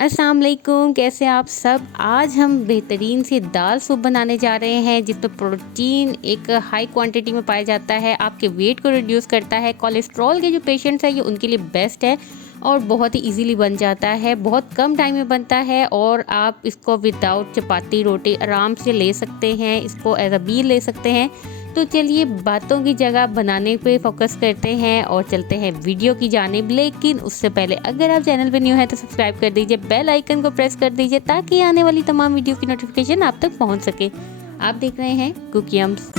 अस्सलाम वालेकुम, कैसे आप सब। आज हम बेहतरीन सी दाल सूप बनाने जा रहे हैं जिसमें प्रोटीन एक हाई क्वांटिटी में पाया जाता है, आपके वेट को रिड्यूस करता है। कोलेस्ट्रॉल के जो पेशेंट्स हैं ये उनके लिए बेस्ट है और बहुत ही इजीली बन जाता है, बहुत कम टाइम में बनता है और आप इसको विदाउट चपाती रोटी आराम से ले सकते हैं, इसको एज अ मील ले सकते हैं। तो चलिए बातों की जगह बनाने पे फोकस करते हैं और चलते हैं वीडियो की जानिब। लेकिन उससे पहले अगर आप चैनल पे न्यू है तो सब्सक्राइब कर दीजिए, बेल आइकन को प्रेस कर दीजिए ताकि आने वाली तमाम वीडियो की नोटिफिकेशन आप तक पहुंच सके। आप देख रहे हैं कुकियम्स।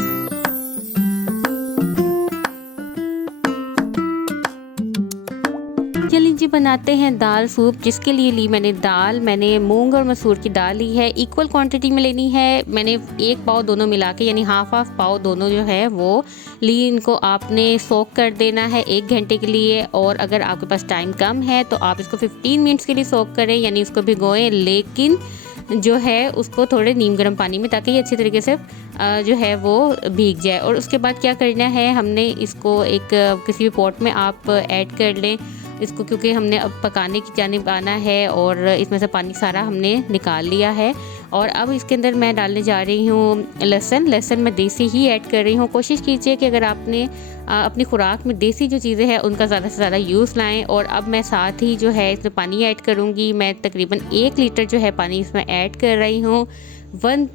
चलिए जी बनाते हैं दाल सूप। जिसके लिए ली मैंने मूंग और मसूर की दाल ली है, इक्वल क्वांटिटी में लेनी है। मैंने एक पाव दोनों मिला के यानी हाफ पाव दोनों जो है वो ली। इनको आपने सोक कर देना है 1 घंटे के लिए और अगर आपके पास टाइम कम है तो आप इसको 15 मिनट्स के लिए सोक करें यानी इसको भिगोएं, लेकिन जो है उसको थोड़े नीम गर्म पानी में ताकि ये अच्छी तरीके से जो है वो भीग जाए। और उसके बाद क्या करना है, हमने इसको एक किसी भी पॉट में आप ऐड कर लें इसको, क्योंकि हमने अब पकाने की जानिब आना है और इसमें से पानी सारा हमने निकाल लिया है। और अब इसके अंदर मैं डालने जा रही हूँ लहसुन मैं देसी ही ऐड कर रही हूँ। कोशिश कीजिए कि अगर आपने अपनी खुराक में देसी जो चीज़ें हैं उनका ज़्यादा से ज़्यादा यूज़ लाएं। और अब मैं साथ ही जो है इसमें पानी ऐड करूँगी। मैं तकरीबन 1 लीटर जो है पानी इसमें ऐड कर रही हूँ। 1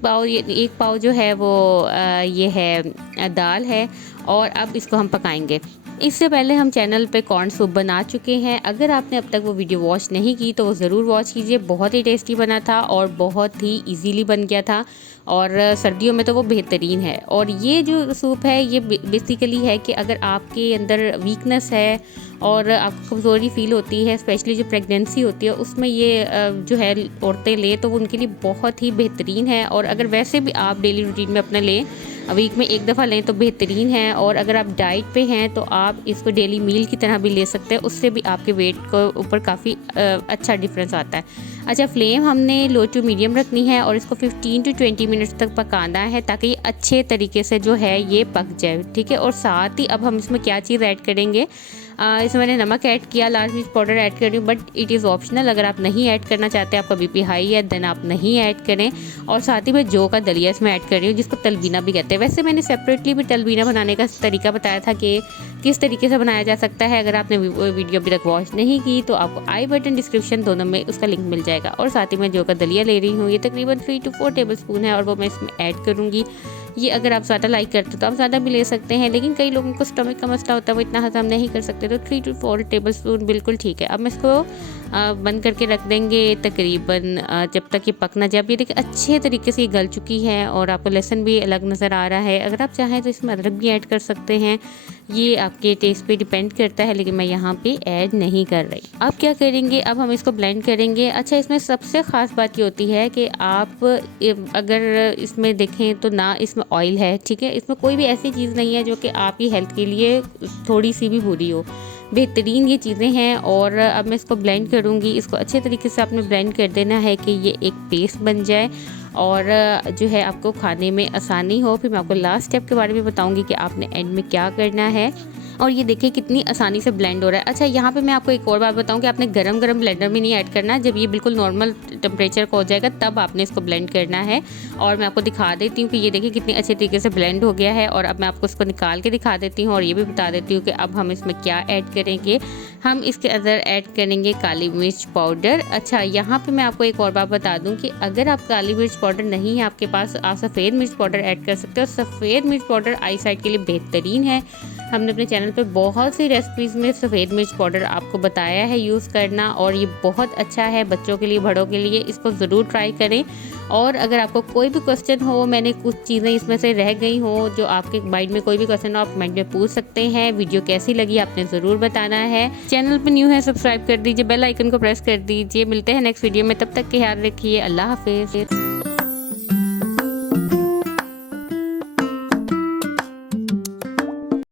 पाव जो है वो ये है दाल है और अब इसको हम पकाएंगे। इससे पहले हम चैनल पे कॉर्न सूप बना चुके हैं, अगर आपने अब तक वो वीडियो वॉच नहीं की तो वो ज़रूर वॉच कीजिए। बहुत ही टेस्टी बना था और बहुत ही इजीली बन गया था और सर्दियों में तो वो बेहतरीन है। और ये जो सूप है ये बेसिकली है कि अगर आपके अंदर वीकनेस है और आपको कमज़ोरी फील होती है, स्पेशली जो प्रेगनेंसी होती है उसमें ये जो है औरतें लें तो वो उनके लिए बहुत ही बेहतरीन है। और अगर वैसे भी आप डेली रूटीन में अपना लें, वीक में 1 दफ़ा लें तो बेहतरीन है। और अगर आप डाइट पे हैं तो आप इसको डेली मील की तरह भी ले सकते हैं, उससे भी आपके वेट को ऊपर काफ़ी अच्छा डिफरेंस आता है। अच्छा, फ्लेम हमने लो टू मीडियम रखनी है और इसको 15 to 20 मिनट्स तक पकाना है ताकि ये अच्छे तरीके से जो है ये पक जाए, ठीक है। और साथ ही अब हम इसमें क्या चीज़ ऐड करेंगे, इसमें मैंने नमक ऐड किया, लाल मिर्च पाउडर ऐड कर रही हूँ, बट इट इज़ ऑप्शनल। अगर आप नहीं ऐड करना चाहते, आपका बीपी हाई है, देन आप नहीं ऐड करें। और साथ ही मैं जौ का दलिया इसमें ऐड कर रही हूँ जिसको तलबीना भी कहते हैं। वैसे मैंने सेपरेटली भी तलबीना बनाने का तरीका बताया था कि किस तरीके से बनाया जा सकता है। अगर आपने वीडियो अभी तक वॉच नहीं की तो आपको आई बटन डिस्क्रिप्शन दोनों में उसका लिंक मिल जाएगा। और साथ ही मैं जौ का दलिया ले रही हूँ, ये तकरीबन 3 to 4 टेबल स्पून है और वो मैं इसमें ऐड करूँगी। ये अगर आप ज़्यादा लाइक करते हो तो आप ज़्यादा भी ले सकते हैं, लेकिन कई लोगों को स्टमक का मसला होता है, वो इतना हजम नहीं कर सकते, तो 3 to 4 टेबल स्पून बिल्कुल ठीक है। अब मैं इसको बंद करके रख देंगे तकरीबन जब तक ये पक ना जाए। अब ये देखिए अच्छे तरीके से ये गल चुकी है और आपको लहसुन भी अलग नज़र आ रहा है। अगर आप चाहें तो इसमें अदरक भी ऐड कर सकते हैं, ये आपके टेस्ट पे डिपेंड करता है, लेकिन मैं यहाँ पे ऐड नहीं कर रही। अब क्या करेंगे, अब हम इसको ब्लेंड करेंगे। अच्छा, इसमें सबसे ख़ास बात ये होती है कि आप अगर इसमें देखें तो ना इसमें ऑयल है, ठीक है। इसमें कोई भी ऐसी चीज़ नहीं है जो कि आपकी हेल्थ के लिए थोड़ी सी भी बुरी हो, बेहतरीन ये चीज़ें हैं। और अब मैं इसको ब्लेंड करूँगी। इसको अच्छे तरीके से आपने ब्लेंड कर देना है कि ये एक पेस्ट बन जाए और जो है आपको खाने में आसानी हो। फिर मैं आपको लास्ट स्टेप के बारे में बताऊंगी कि आपने एंड में क्या करना है। और ये देखिए कितनी आसानी से ब्लेंड हो रहा है। अच्छा, यहाँ पे मैं आपको एक और बात बताऊँ कि आपने गरम ब्लेंडर में नहीं ऐड करना, जब ये बिल्कुल नॉर्मल टेम्परेचर का हो जाएगा तब आपने इसको ब्लेंड करना है। और मैं आपको दिखा देती हूँ कि ये देखिए कितनी अच्छे तरीके से ब्लेंड हो गया है। और अब मैं आपको इसको निकाल के दिखा देती हूँ और ये भी बता देती हूँ कि अब हम इसमें क्या ऐड करेंगे। हम इसके अंदर ऐड करेंगे काली मिर्च पाउडर। अच्छा, यहाँ पे मैं आपको एक और बात बता दूँ कि अगर आप काली मिर्च पाउडर नहीं है आपके पास, आप सफ़ेद मिर्च पाउडर ऐड कर सकते हो। सफ़ेद मिर्च पाउडर आई साइड के लिए बेहतरीन है। हमने अपने चैनल पे बहुत सी रेसिपीज़ में सफ़ेद मिर्च पाउडर आपको बताया है यूज़ करना और ये बहुत अच्छा है बच्चों के लिए, बड़ों के लिए। इसको ज़रूर ट्राई करें। और अगर आपको कोई भी क्वेश्चन हो, मैंने कुछ चीज़ें इसमें से रह गई हो जो आपके माइंड में कोई भी क्वेश्चन हो, आप कमेंट में पूछ सकते हैं। वीडियो कैसी लगी आपने ज़रूर बताना है। चैनल पर न्यू है सब्सक्राइब कर दीजिए, बेल आइकन को प्रेस कर दीजिए। मिलते हैं नेक्स्ट वीडियो में, तब तक के ख्याल रखिए। अल्लाह हाफिज़।